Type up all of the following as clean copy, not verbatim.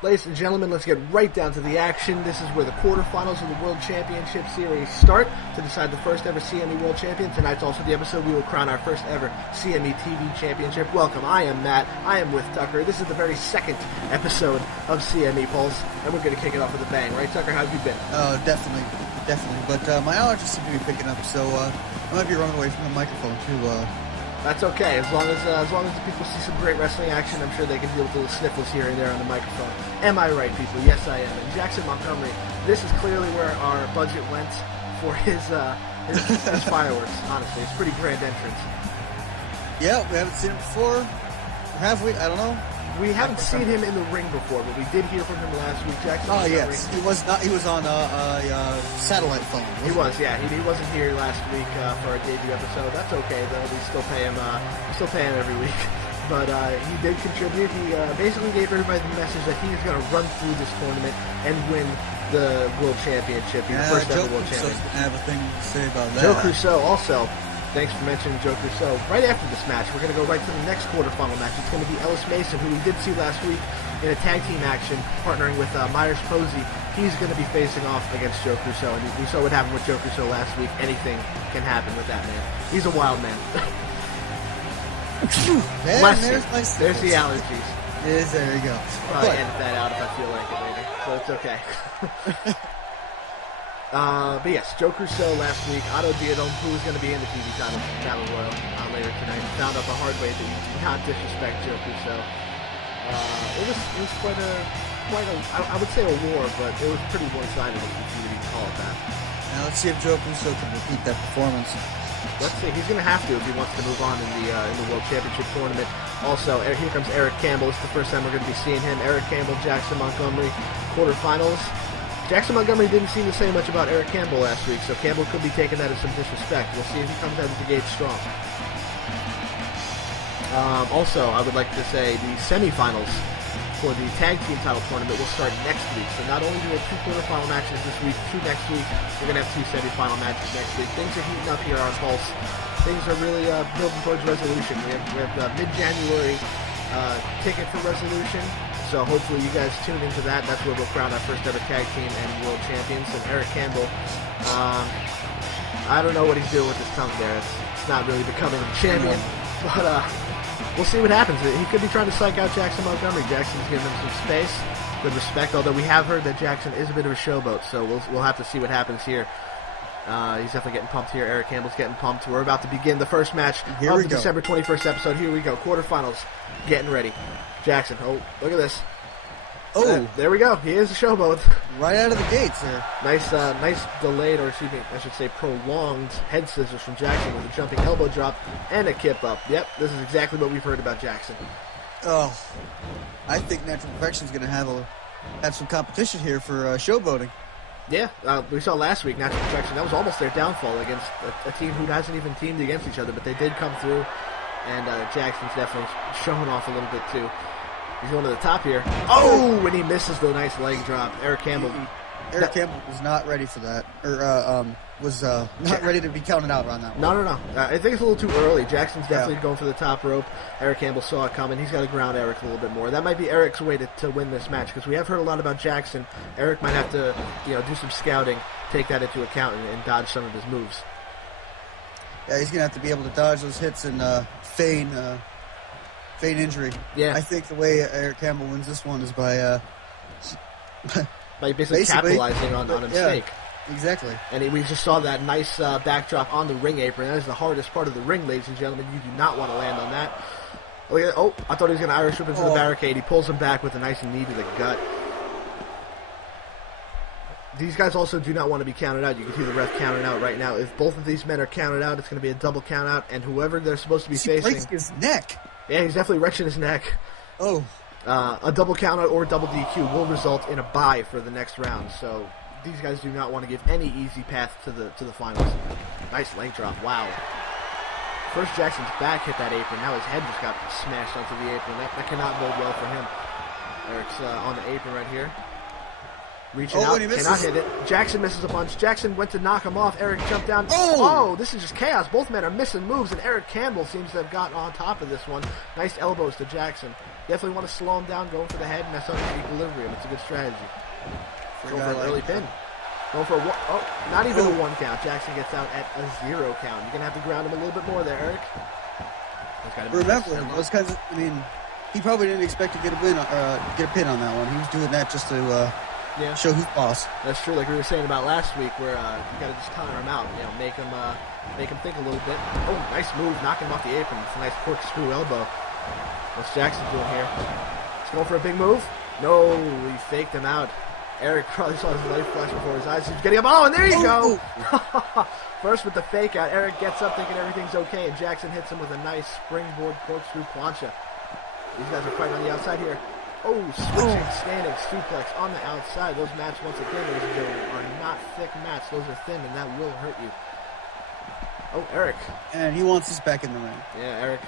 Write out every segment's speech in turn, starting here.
Ladies and gentlemen, let's get right down to the action. This is where the quarterfinals of the World Championship Series start to decide the first ever CME World Champion. Tonight's also the episode we will crown our first ever CME TV Championship. Welcome, I am Matt, I am with Tucker. This is the very second episode of CME Pulse, and we're going to kick it off with a bang. Right, Tucker? How have you been? Definitely. But my allergies seem to be picking up, so I might be running away from the microphone, too. That's okay. As long as the people see some great wrestling action, I'm sure they can deal with little sniffles here and there on the microphone. Am I right, people? Yes, I am. And Jackson Montgomery, this is clearly where our budget went for his fireworks. Honestly, it's a pretty grand entrance. Yeah, we haven't seen him before. Or have we? I don't know. We haven't seen him in the ring before, but we did hear from him last week. Jackson Montgomery. Yes, he was not. He was on a satellite phone. He was, yeah. He wasn't here last week for our debut episode. That's okay though. We still pay him. Every week. But he did contribute. He basically gave everybody the message that he is going to run through this tournament and win the World Championship. He's the first ever World Champion. I have a thing to say about that. Joe Crusoe also. Thanks for mentioning Joe Crusoe. Right after this match, we're going to go right to the next quarterfinal match. It's going to be Ellis Mason, who we did see last week in a tag team action, partnering with Myers Posey. He's going to be facing off against Joe Crusoe, and we saw what happened with Joe Crusoe last week. Anything can happen with that man. He's a wild man. There's the allergies. There you go. I'll edit that out if I feel like it later, so it's okay. But yes, Joe Crusoe last week, Otto Diadome, who was going to be in the TV Battle Royal later tonight, found out the hard way that you do not disrespect Joe Crusoe. It was quite a, I would say a war, but it was pretty one-sided if you could call it that. Now let's see if Joe Crusoe can repeat that performance. Let's see, he's going to have to if he wants to move on in the World Championship tournament. Also, here comes Eric Campbell. It's the first time we're going to be seeing him. Eric Campbell, Jackson Montgomery, quarterfinals. Jackson Montgomery didn't seem to say much about Eric Campbell last week, so Campbell could be taking that as some disrespect. We'll see if he comes out of the gate strong. Also, I would like to say the semifinals for the tag team title tournament will start next week. So not only do we have 2 quarterfinal matches this week, 2 next week, we're going to have 2 semifinal matches next week. Things are heating up here on Pulse. Things are really building towards resolution. We have the mid-January ticket for resolution. So hopefully you guys tune into that. That's where we'll crown our first ever tag team and world champions. And Eric Campbell, I don't know what he's doing with his tongue there. It's not really becoming a champion. But we'll see what happens. He could be trying to psych out Jackson Montgomery. Jackson's giving him some space, good respect, although we have heard that Jackson is a bit of a showboat. So we'll have to see what happens here. He's definitely getting pumped here. Eric Campbell's getting pumped. We're about to begin the first match of the December 21st episode. Here we go. Quarterfinals. Getting ready. Jackson. Oh, look at this. Oh. There we go. He is a showboat. Right out of the gates there. Nice delayed, or excuse me, I should say prolonged head scissors from Jackson with a jumping elbow drop and a kip up. Yep, this is exactly what we've heard about Jackson. Oh. I think Natural Perfection's going to have some competition here for showboating. Yeah, we saw last week, Natural Perfection. That was almost their downfall against a team who hasn't even teamed against each other, but they did come through, and Jackson's definitely showing off a little bit too. He's going to the top here. Oh, and he misses the nice leg drop. Eric Campbell. Eric Campbell was not ready for that, or was not ready to be counted out on that one. No. I think it's a little too early. Jackson's definitely going for the top rope. Eric Campbell saw it coming. He's got to ground Eric a little bit more. That might be Eric's way to win this match, because we have heard a lot about Jackson. Eric might have to do some scouting, take that into account, and dodge some of his moves. Yeah, he's going to have to be able to dodge those hits and feign injury. Yeah. I think the way Eric Campbell wins this one is by basically capitalizing on a mistake. Exactly. And we just saw that nice backdrop on the ring apron. That is the hardest part of the ring, ladies and gentlemen. You do not want to land on that. Oh, I thought he was going to Irish whip into the barricade. He pulls him back with a nice knee to the gut. These guys also do not want to be counted out. You can see the ref counting out right now. If both of these men are counted out, it's going to be a double count out, and whoever they're supposed to be facing... He breaks his neck. Yeah, he's definitely wrenching his neck. Oh. A double count out or double DQ will result in a bye for the next round, so these guys do not want to give any easy path to the finals. Nice leg drop. Wow. First Jackson's back hit that apron. Now his head just got smashed onto the apron. That cannot bode well for him. Eric's on the apron right here. Reaching out, cannot hit it. Jackson misses a bunch. Jackson went to knock him off. Eric jumped down. Oh, this is just chaos. Both men are missing moves, and Eric Campbell seems to have gotten on top of this one. Nice elbows to Jackson. Definitely want to slow him down, going for the head, mess up his equilibrium. It's a good strategy. Going for an early pin. Going for a one. Oh, not even a 1 count. Jackson gets out at a 0 count. You're going to have to ground him a little bit more there, Eric. Remember, those kinds of, he probably didn't expect to get a win, get a pin on that one. He was doing that just to show who's boss. That's true, like we were saying about last week, where you got to just tire him out, make him think a little bit. Oh, nice move, knocking him off the apron. It's a nice corkscrew elbow. What's Jackson doing here? He's going for a big move. No, he faked him out. Eric probably saw his life flash before his eyes. He's getting up. Oh, and there you go. First with the fake out, Eric gets up thinking everything's okay, and Jackson hits him with a nice springboard corkscrew plancha. These guys are fighting on the outside here. Oh, switching standing suplex on the outside. Those mats, once again, ladies and gentlemen, are not thick mats. Those are thin, and that will hurt you. Oh, Eric. And he wants us back in the ring. Yeah, Eric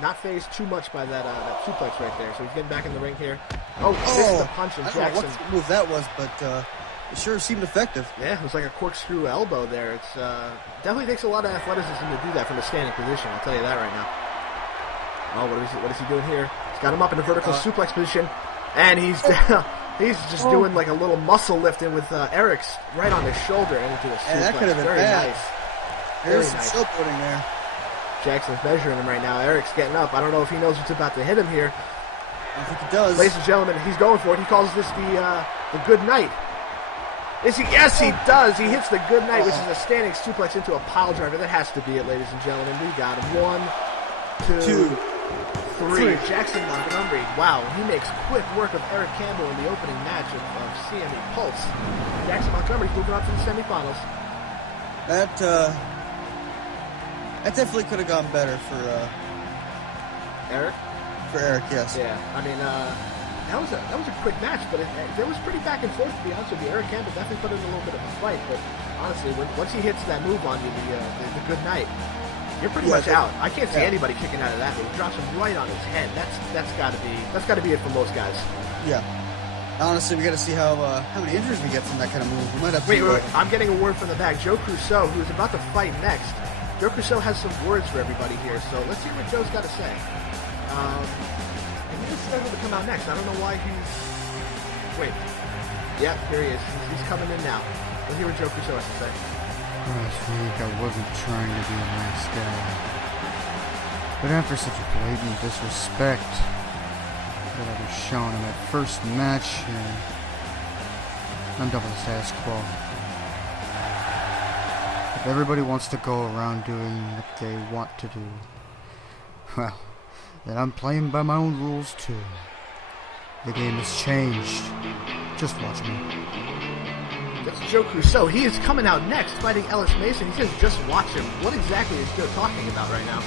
not phased too much by that suplex right there. So he's getting back in the ring here. Oh, missed the punch from Jackson. I don't know what move that was, but it sure seemed effective. Yeah, it was like a corkscrew elbow there. It's definitely takes a lot of athleticism to do that from a standing position. I'll tell you that right now. Oh, what is he doing here? He's got him up in a vertical suplex position, and he's just doing like a little muscle lifting with Eric's right on his shoulder and into a suplex. Yeah, that could have been very bad. nice. There's Very some nice. showboating there. Jackson's measuring him right now. Eric's getting up. I don't know if he knows what's about to hit him here. I think he does. Ladies and gentlemen, he's going for it. He calls this the good night. Is he? Yes, he does. He hits the good night, which is a standing suplex into a pile driver. That has to be it, ladies and gentlemen. We got him. 1, 2, 3. Jackson Montgomery. Wow, he makes quick work of Eric Campbell in the opening match of CME Pulse. Jackson Montgomery moving up to the semifinals. That definitely could have gone better for Eric. For Eric, yes. Yeah, I mean, that was a quick match, but it was pretty back and forth, to be honest with you. Eric Campbell definitely put in a little bit of a fight, but honestly, once he hits that move on you, the good night, you're pretty much out. I can't see anybody kicking out of that move. Drops him right on his head. That's got to be it for most guys. Yeah. Honestly, we got to see how many injuries we get from that kind of move. We might have wait, I'm getting a word from the back. Joe Crusoe, who is about to fight next. Joe Crusoe has some words for everybody here, so let's see what Joe's got to say. He's scheduled to come out next. I don't know why he's... Wait. Yeah, here he is. He's coming in now. Let's hear what Joe Crusoe has to say. Last week, I wasn't trying to be a nice guy. But after such a blatant disrespect that I was shown in that first match, I'm done with the status quo. If everybody wants to go around doing what they want to do, well, then I'm playing by my own rules too. The game has changed. Just watch me. That's Joe Crusoe. He is coming out next, fighting Ellis Mason. He says, just watch him. What exactly is Joe talking about right now?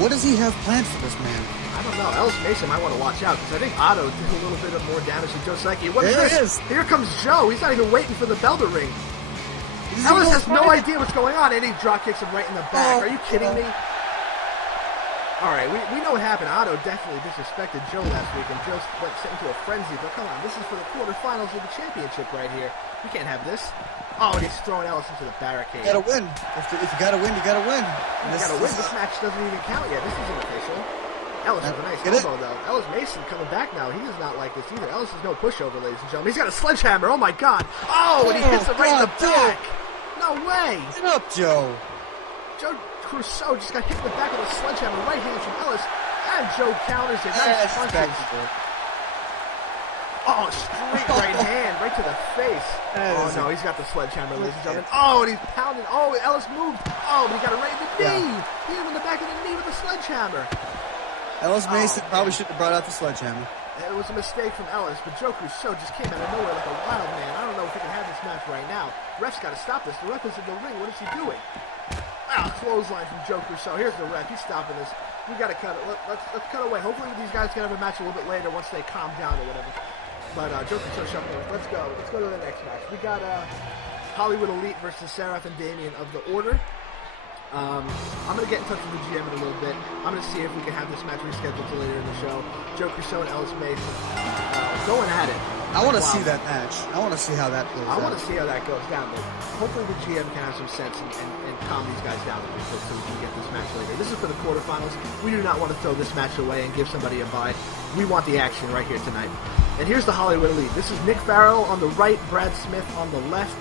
What does he have planned for this man? I don't know. Ellis Mason might want to watch out, because I think Otto did a little bit of more damage to Joe Psyche. What is there this? It is. Here comes Joe. He's not even waiting for the bell to ring. Ellis has no idea what's going on, and he drop kicks him right in the back. Are you kidding me? All right, we know what happened. Otto definitely disrespected Joe last week, and Joe went into a frenzy. But come on, this is for the quarterfinals of the championship right here. We can't have this. Oh, and he's throwing Ellis into the barricade. You gotta win. If you gotta win, you gotta win. You gotta win. This match doesn't even count yet. This isn't official. Ellis with a nice elbow, though. Ellis Mason coming back now. He does not like this either. Ellis is no pushover, ladies and gentlemen. He's got a sledgehammer. Oh, my God. Oh, and he hits him right in the back. No way. Get up, Joe. Joe Crusoe just got hit in the back with a sledgehammer, right hand from Ellis, and Joe counters it. Nice punches. Oh, straight right hand, right to the face. Oh, no, he's got the sledgehammer, ladies and gentlemen. Oh, and he's pounding. Oh, Ellis moved. Oh, but he got it right in the knee. He hit him in the back of the knee with a sledgehammer. Ellis Mason probably shouldn't have brought out the sledgehammer. It was a mistake from Ellis, but Joe Crusoe just came out of nowhere like a wild man. I don't know if he can have this match right now. Ref's got to stop this. The ref is in the ring. What is he doing? Clothesline from Joe Crusoe. Here's the ref. He's stopping this. We got to cut it. Let's cut away. Hopefully these guys can have a match a little bit later once they calm down or whatever. But Joe Crusoe shuffling. Let's go. Let's go to the next match. We got Hollywood Elite versus Seraph and Damien of the Order. I'm going to get in touch with the GM in a little bit. I'm going to see if we can have this match rescheduled to later in the show. Joe Crusoe and Ellis Mason going at it. I want to see that match. I want to see how that goes. I want to see how that goes down, but hopefully the GM can have some sense and calm these guys down a bit so we can get this match later. This is for the quarterfinals. We do not want to throw this match away and give somebody a bye. We want the action right here tonight. And here's the Hollywood Elite. This is Nick Farrell on the right, Brad Smith on the left.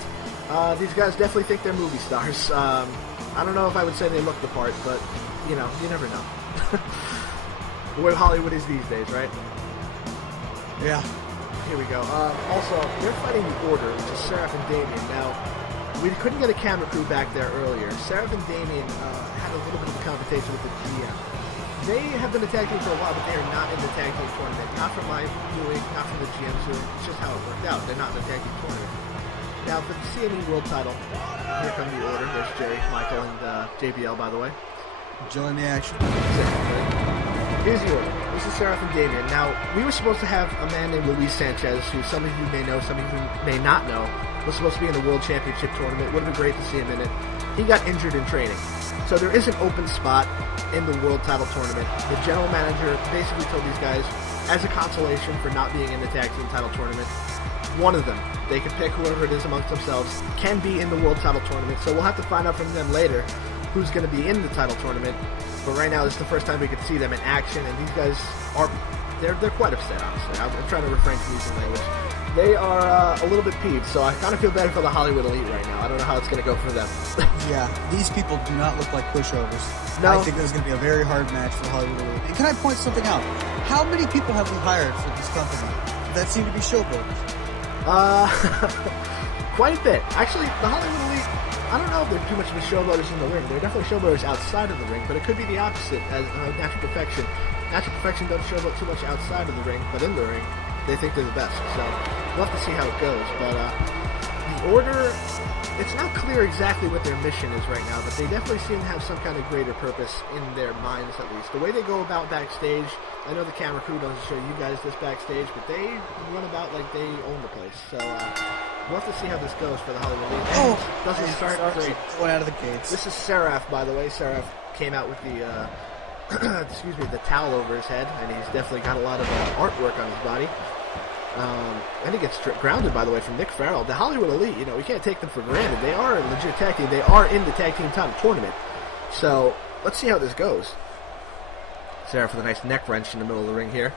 These guys definitely think they're movie stars. I don't know if I would say they look the part, but, you know, you never know. The way Hollywood is these days, right? Yeah. Here we go. Also, they're fighting the Order, which is Seraph and Damien. Now, we couldn't get a camera crew back there earlier. Seraph and Damien had a little bit of a confrontation with the GM. They have been a tag team for a while, but they are not in the tag team tournament. Not from my doing, not from the GM's doing. It's just how it worked out. They're not in the tag team tournament. Now, for the CME World title, here come the Order. There's Jerry, Michael, and JBL, by the way. Enjoying the action. Here's the Order. This is Seraph and Damien. Now, we were supposed to have a man named Luis Sanchez, who some of you may know, some of you may not know, was supposed to be in the World Championship tournament. Would have been great to see him in it. He got injured in training. So there is an open spot in the World title tournament. The general manager basically told these guys, as a consolation for not being in the tag team title tournament, one of them, they can pick whoever it is amongst themselves, can be in the World title tournament. So we'll have to find out from them later who's going to be in the title tournament. But right now, this is the first time we could see them in action, and these guys are, they're quite upset, honestly. I'm trying to refrain from using language. They are a little bit peeved, so I kind of feel bad for the Hollywood Elite right now. I don't know how it's going to go for them. Yeah, these people do not look like pushovers. No. I think this is going to be a very hard match for the Hollywood Elite. And can I point something out? How many people have we hired for this company that seem to be showboaters? Quite a bit. Actually, the Hollywood Elite, I don't know if they're too much of a showboaters in the ring. They're definitely showboaters outside of the ring, but it could be the opposite as Natural Perfection. Natural Perfection doesn't showboat too much outside of the ring, but in the ring, they think they're the best. So we'll have to see how it goes. But the Order, it's not clear exactly what their mission is right now, but they definitely seem to have some kind of greater purpose in their minds, at least. The way they go about backstage, I know the camera crew doesn't show you guys this backstage, but they run about like they own the place. So we'll have to see how this goes for the Hollywood Elite. Oh, doesn't start great. Going out of the gates. This is Seraph, by the way. Seraph came out with the excuse me, the towel over his head, and he's definitely got a lot of artwork on his body. And he gets grounded, by the way, from Nick Farrell. The Hollywood Elite, you know, we can't take them for granted. They are a legit tag team. They are in the tag team title tournament. So let's see how this goes. Seraph with a nice neck wrench in the middle of the ring here.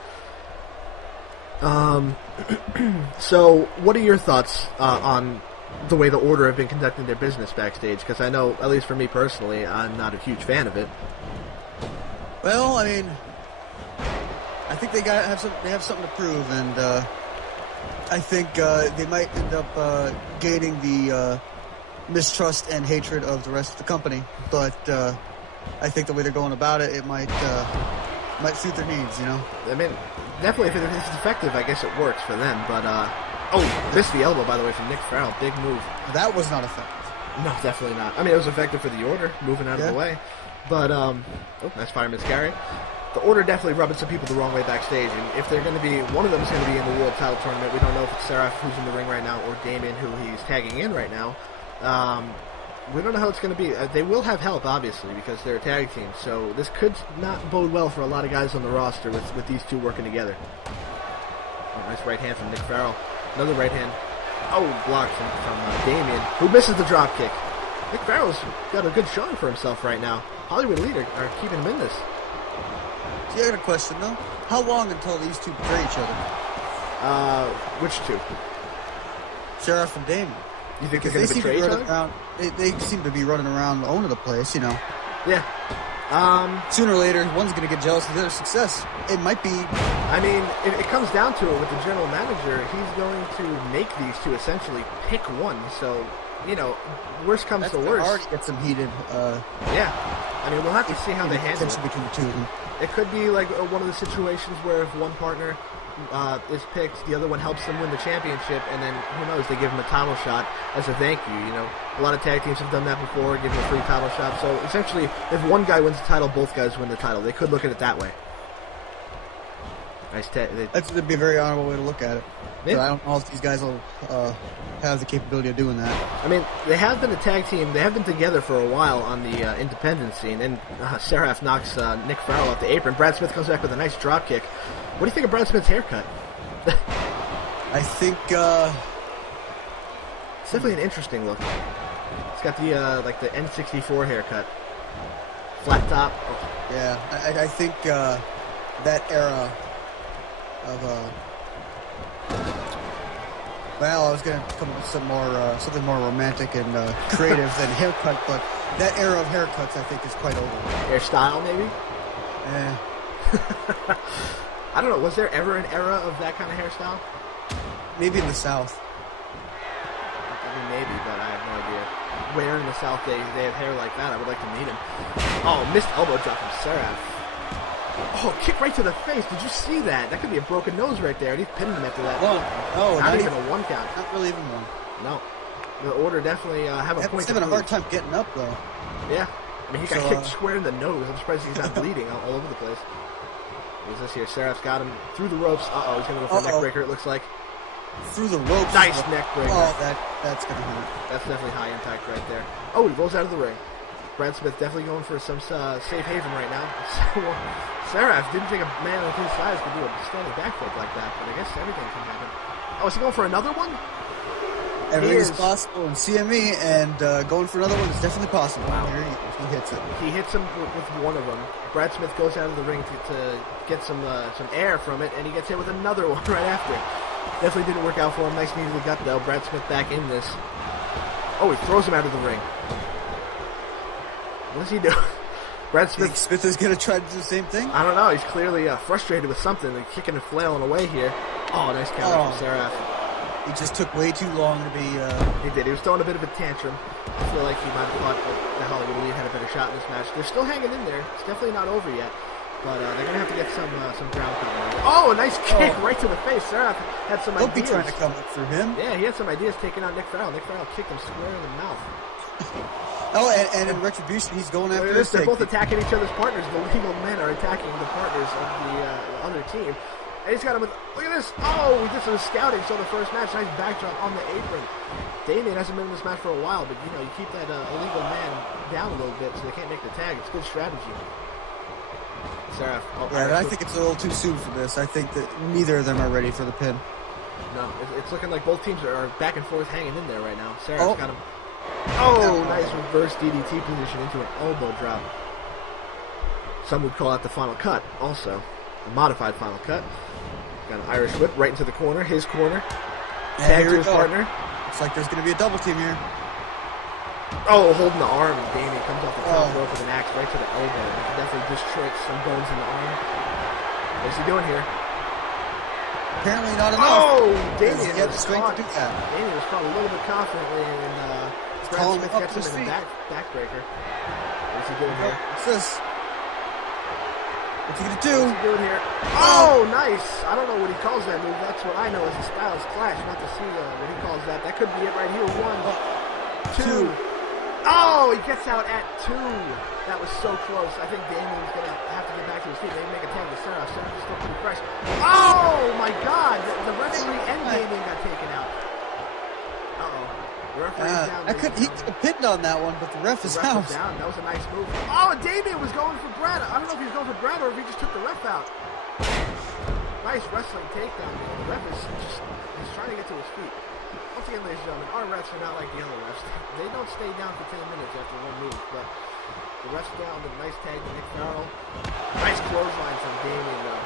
So what are your thoughts on the way the Order have been conducting their business backstage? Because I know, at least for me personally, I'm not a huge fan of it. Well, I mean, I think they have something to prove, and I think they might end up gaining the mistrust and hatred of the rest of the company. But I think the way they're going about it, it might suit their needs, you know? I mean, definitely if it's effective, I guess it works for them. But, missed the elbow, by the way, from Nick Farrell. Big move. That was not effective. No, definitely not. I mean, it was effective for the Order, moving out of the way. But, nice fireman's carry. The Order definitely rubbing some people the wrong way backstage, and if they're going to be, one of them is going to be in the World title tournament. We don't know if it's Seraph who's in the ring right now, or Damien who he's tagging in right now. We don't know how it's going to be. They will have help, obviously, because they're a tag team, so this could not bode well for a lot of guys on the roster with these two working together. Oh, nice right hand from Nick Farrell. Another right hand. Oh, blocked from Damien, who misses the drop kick. Nick Farrell's got a good showing for himself right now. Hollywood Elite are keeping him in this. See, I got a question, though. How long until these two betray each other? Which two? Seraph and Damien. You think they're going to betray each other? They seem to be running around owning the place, you know. Yeah. Sooner or later, one's going to get jealous of their success. It might be... I mean, it comes down to it with the general manager. He's going to make these two essentially pick one. So, you know, worst comes to worst. Already gets them heated. Yeah. I mean, we'll have to see how they handle it. Between the two of them. It could be like one of the situations where if one partner is picked, the other one helps them win the championship, and then, who knows, they give them a title shot as a thank you, you know. A lot of tag teams have done that before, give them a free title shot. So, essentially, if one guy wins the title, both guys win the title. They could look at it that way. Nice that'd be a very honorable way to look at it. Yeah. I don't know if these guys will have the capability of doing that. I mean, they have been a tag team. They have been together for a while on the independent scene. And Seraph knocks Nick Farrell off the apron. Brad Smith comes back with a nice drop kick. What do you think of Brad Smith's haircut? I think It's definitely an interesting look. It's got the like the N64 haircut, flat top. Oh, yeah, I think that era of well, I was gonna come up with some more something more romantic and creative than haircut, but that era of haircuts I think is quite over. hairstyle, maybe. Yeah. I don't know. Was there ever an era of that kind of hairstyle? Maybe in the South. I mean, maybe, but I have no idea. Where in the South they have hair like that? I would like to meet him. Oh, missed elbow drop from Seraph. Oh, kick right to the face. Did you see that? That could be a broken nose right there. And he pinned him after that. Well, oh, not even a one count. Not really even one. No. The Order definitely have a point. He's having a hard time getting up, though. Yeah. I mean, he got kicked square in the nose. I'm surprised he's not bleeding all over the place. What's this here? Seraph's got him through the ropes. Uh-oh, he's going to go for a neck breaker, it looks like. Through the ropes. Nice neck breaker. Oh, that's going to hurt. That's definitely high impact right there. Oh, he rolls out of the ring. Brad Smith definitely going for some safe haven right now. Seraph didn't think a man of his size could do a standing backflip like that, but I guess everything can happen. Oh, is he going for another one? Everything is possible in CME, and going for another one is definitely possible. Wow. Here he hits it. He hits him with one of them. Brad Smith goes out of the ring to get some air from it, and he gets hit with another one right after. Definitely didn't work out for him. Nice knee to the gut, though. Brad Smith back in this. Oh, he throws him out of the ring. What does he do? Brad Smith. Smith is going to try to do the same thing? I don't know. He's clearly frustrated with something. Like kicking and flailing away here. Oh, nice counter from Seraph. He just took way too long to be... He did. He was throwing a bit of a tantrum. I feel like he might have thought that the Hollywood Elite had a better shot in this match. They're still hanging in there. It's definitely not over yet. But they're going to have to get some ground cover. Oh, a nice kick right to the face. Seraph had some ideas. Don't be trying to come up through him. Yeah, he had some ideas taking out Nick Farrell. Nick Farrell kicked him square in the mouth. Oh, and in retribution, he's going after this. They're both attacking each other's partners. The legal men are attacking the partners of the other team. And he's got him with, look at this. Oh, we did some scouting. So the first match, nice backdrop on the apron. Damien hasn't been in this match for a while, but you keep that illegal man down a little bit so they can't make the tag. It's good strategy. Seraph. Oh, yeah, I think it's a little too soon for this. I think that neither of them are ready for the pin. No, it's looking like both teams are back and forth hanging in there right now. Seraph's got him. Oh, nice reverse DDT position into an elbow drop. Some would call that the final cut, also. A modified final cut. Got an Irish whip right into the corner, his corner. Tag to his partner. Looks like there's going to be a double team here. Oh, holding the arm, and Damien comes off the top rope with an axe right to the elbow. He can definitely destroy some bones in the arm. What's he doing here? Apparently not enough. Oh, Damien he had the strength to do that. Damien was caught a little bit confidently, and Brad Smith gets him in the backbreaker. What's he doing here? What's this? What's he going to do? What's he doing here? Oh, nice. I don't know what he calls that move. That's what I know as the Styles Clash, not to see what he calls that. That could be it right here. 1, 2. Oh, he gets out at 2. That was so close. I think Damien's going to have to get back to his feet. Maybe make a tag to Seraph. Seraph is still pretty fresh. Oh, my God. The referee and Damien got taken out. Uh-oh. The referee's down. He could have pinned on that one, but the ref is out. Down. That was a nice move. Oh, Damien was going for Brad. I don't know if he was going for Brad or if he just took the ref out. Nice wrestling takedown. The ref is he's trying to get to his feet. Once again, ladies and gentlemen, our refs are not like the other refs. They don't stay down for 10 minutes after one move, but the ref's down with a nice tag to Nick Farrell. Nice clothesline from Damien, though.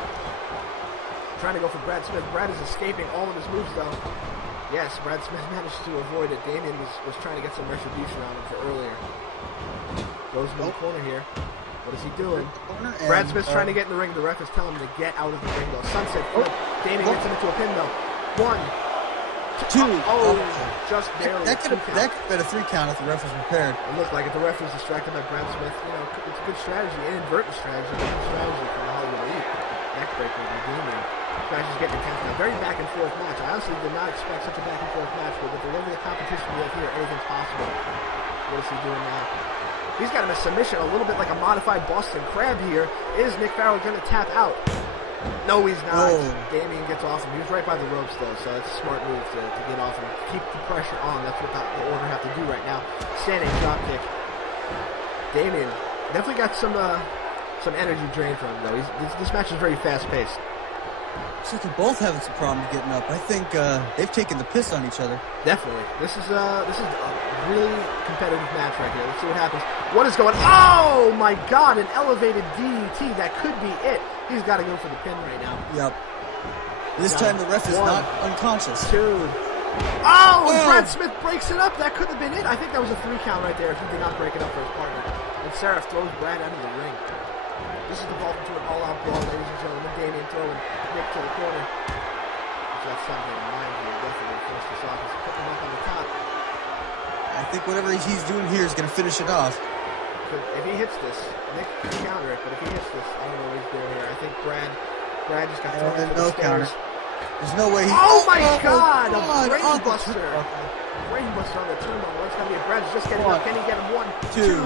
Trying to go for Brad Smith. Brad is escaping all of his moves, though. Yes, Brad Smith managed to avoid it. Damien was trying to get some retribution on him for earlier. Goes in the corner here. What is he doing? Brad Smith's trying to get in the ring. The ref is telling him to get out of the ring, though. Sunset flip. Damien gets him into a pin, though. 1, 2. Oh, just barely. That could have been a 3 count if the ref was prepared. It looked like it. The ref was distracted by Brad Smith. It's a good strategy, inadvertent strategy, but good strategy from the Hollywood Elite. Neckbreaker by Damien. Guys just getting intense now. Very back and forth match. I honestly did not expect such a back and forth match, but with the level of competition we have here, anything's possible. What is he doing now? He's got him a submission, a little bit like a modified Boston Crab here. Is Nick Farrell going to tap out? No, he's not. Oh. Damien gets off him. He was right by the ropes, though, so it's a smart move to get off him. Keep the pressure on. That's what the Order have to do right now. Standing drop kick. Damien definitely got some energy drained from him, though. This match is very fast-paced. Looks like they're both having some problems getting up. I think they've taken the piss on each other. Definitely. This is a really competitive match right here. Let's see what happens. What is going? Oh my God! An elevated DDT. That could be it. He's got to go for the pin right now. Yep. This time the ref is not unconscious. 2. Oh! And Brad Smith breaks it up. That could have been it. I think that was a 3 count right there if he did not break it up for his partner. And Seraph throws Brad out of the ring. This is devolved into an all-out brawl, ladies and gentlemen. Damien throwing Nick to the corner. He's got something in mind here. Definitely finish this off. He's putting him up on the top. I think whatever he's doing here is going to finish it off. If he hits this, Nick can counter it, but if he hits this, I don't know what he's doing here. I think Brad just got thrown into the stairs. There's no way he... Oh my God! A brain buster! Brain buster on the turnbuckle. It's going to be a Brad. He's just getting up. Can he get him? 1, 2,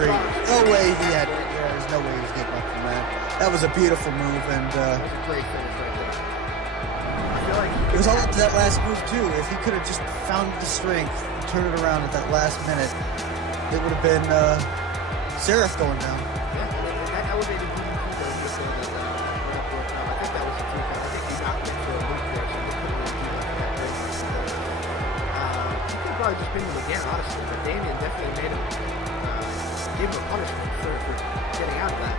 3. No way he had... There's no way he was getting up from that. That was a beautiful move, and... That was a great finish right there. I feel like... It was all up to that last move, too. If he could have just found the strength to turn it around at that last minute, it would have been Seraph going down. Yeah, and that elevated DDT though, just that Brad broke up. I think that was a 2 count. I think he knocked him for a loop there, so he couldn't really do much of that break. He could have probably just pinned him again, honestly, but Damien definitely made him, gave him a punishment for getting out of that.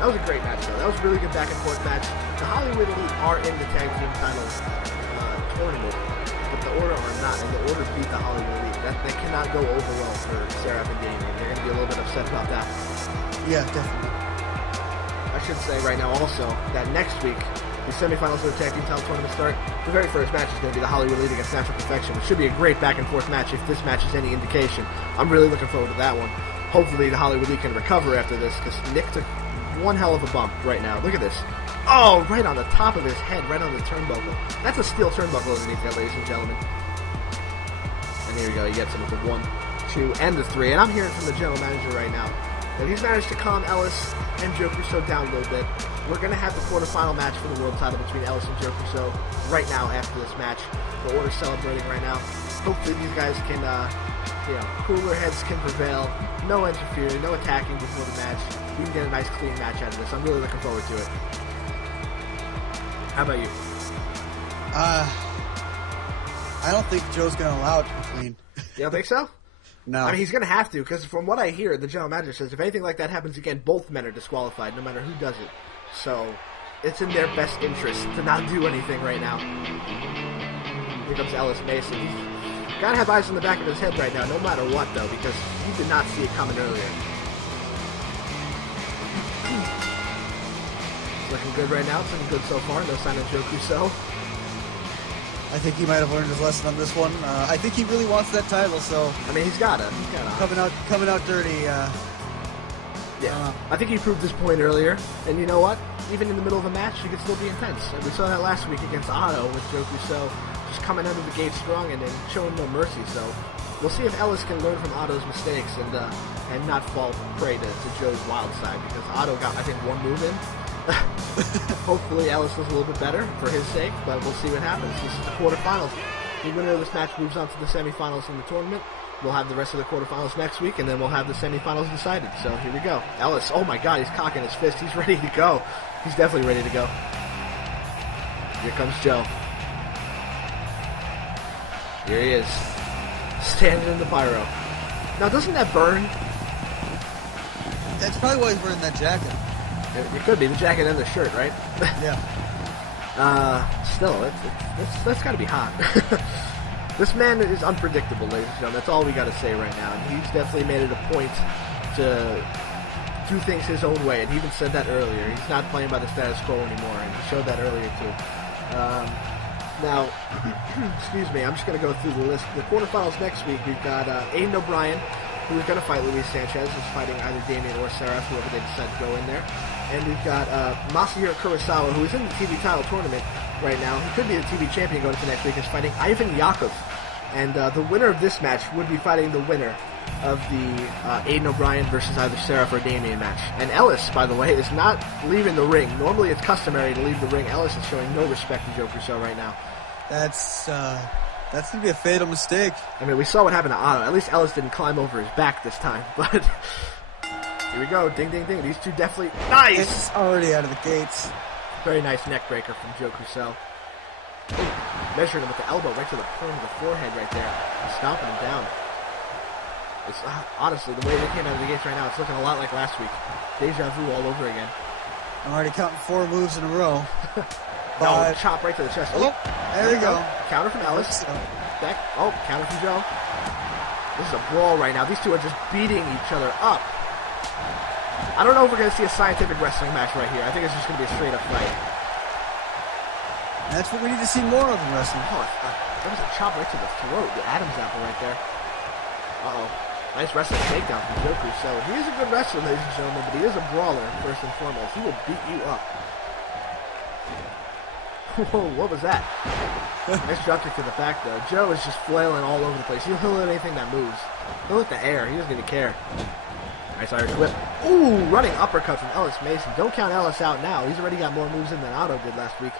That was a great match, though. That was a really good back and forth match. The Hollywood Elite are in the tag team title tournament, but the Order are not, and the Order beat the Hollywood Elite. That cannot go over well for Seraph and Damien. They're going to be a little bit upset about that. Yeah, definitely. I should say right now also that next week, the semifinals of the tag team title tournament start. The very first match is going to be the Hollywood Elite against Natural Perfection, which should be a great back and forth match if this match is any indication. I'm really looking forward to that one. Hopefully the Hollywood Elite can recover after this, because Nick took one hell of a bump right now. Look at this. Oh, right on the top of his head, right on the turnbuckle. That's a steel turnbuckle underneath there, ladies and gentlemen. And here we go, he gets him with the 1, 2, and the 3. And I'm hearing from the general manager right now that he's managed to calm Ellis and Joe Crusoe down a little bit. We're going to have the quarterfinal match for the world title between Ellis and Joe Crusoe right now after this match. The Order's celebrating right now. Hopefully these guys can, cooler heads can prevail. No interfering, no attacking before the match. We can get a nice clean match out of this. I'm really looking forward to it. How about you? I don't think Joe's going to allow it to be clean. You don't think so? No. I mean, he's going to have to, because from what I hear, the general manager says if anything like that happens again, both men are disqualified, no matter who does it. So, it's in their best interest to not do anything right now. Here comes Ellis Mason. He's got to have eyes in the back of his head right now, no matter what, though, because he did not see it coming earlier. It's looking good right now. It's looking good so far. No sign of Joe Crusoe. I think he might have learned his lesson on this one. I think he really wants that title, so... I mean, he's got to. Coming out dirty, yeah. I think he proved his point earlier. And you know what? Even in the middle of a match, he could still be intense. And we saw that last week against Otto with Joe Crusoe just coming out of the gate strong and showing no mercy. So we'll see if Ellis can learn from Otto's mistakes and not fall prey to Joe's wild side, because Otto got, I think, one move in. Hopefully Ellis does a little bit better for his sake, but we'll see what happens. This is the quarterfinals. The winner of this match moves on to the semifinals in the tournament. We'll have the rest of the quarterfinals next week, and then we'll have the semifinals decided. So here we go. Ellis, oh my God, he's cocking his fist. He's ready to go. He's definitely ready to go. Here comes Joe. Here he is, standing in the pyro. Now, doesn't that burn? That's probably why he's wearing that jacket. It could be the jacket and the shirt, right? Yeah. Still, that's got to be hot. This man is unpredictable, ladies and gentlemen. That's all we got to say right now. And he's definitely made it a point to do things his own way. And he even said that earlier. He's not playing by the status quo anymore, and he showed that earlier too. Now, excuse me, I'm just going to go through the list. The quarterfinals next week, we've got Aiden O'Brien, who is going to fight Luis Sanchez, who's fighting either Damien or Seraph, whoever they decide to go in there. And we've got Masahiro Kurosawa, who is in the TV title tournament right now. He could be the TV champion going into next week, is fighting Ivan Yakov. And the winner of this match would be fighting the winner of the Aiden O'Brien versus either Seraph or Damien match. And Ellis, by the way, is not leaving the ring. Normally it's customary to leave the ring. Ellis is showing no respect to Joe Crusoe right now. That's going to be a fatal mistake. I mean, we saw what happened to Otto. At least Ellis didn't climb over his back this time. But here we go. Ding, ding, ding. These two definitely... Nice! It's already out of the gates. Very nice neck breaker from Joe Crusoe. Measuring him with the elbow right to the point of the forehead right there. Stomping him down. It's honestly, the way they came out of the gates right now, it's looking a lot like last week. Deja vu all over again. I'm already counting 4 moves in a row. No, chop right to the chest. Oh, there we go. Counter from Ellis. Back. Oh, counter from Joe. This is a brawl right now. These two are just beating each other up. I don't know if we're going to see a scientific wrestling match right here. I think it's just going to be a straight-up fight. That's what we need to see more of in wrestling. Oh, that was a chop right to the throat. The Adam's apple right there. Uh-oh. Nice wrestling takedown from Joe Crusoe. He is a good wrestler, ladies and gentlemen, but he is a brawler, first and foremost. He will beat you up. Whoa, what was that? Nice dropkick to the back, though. Joe is just flailing all over the place. He'll hit anything that moves. He'll hit the air. He doesn't even care. Nice Irish whip. Ooh, running uppercut from Ellis Mason. Don't count Ellis out now. He's already got more moves in than Otto did last week.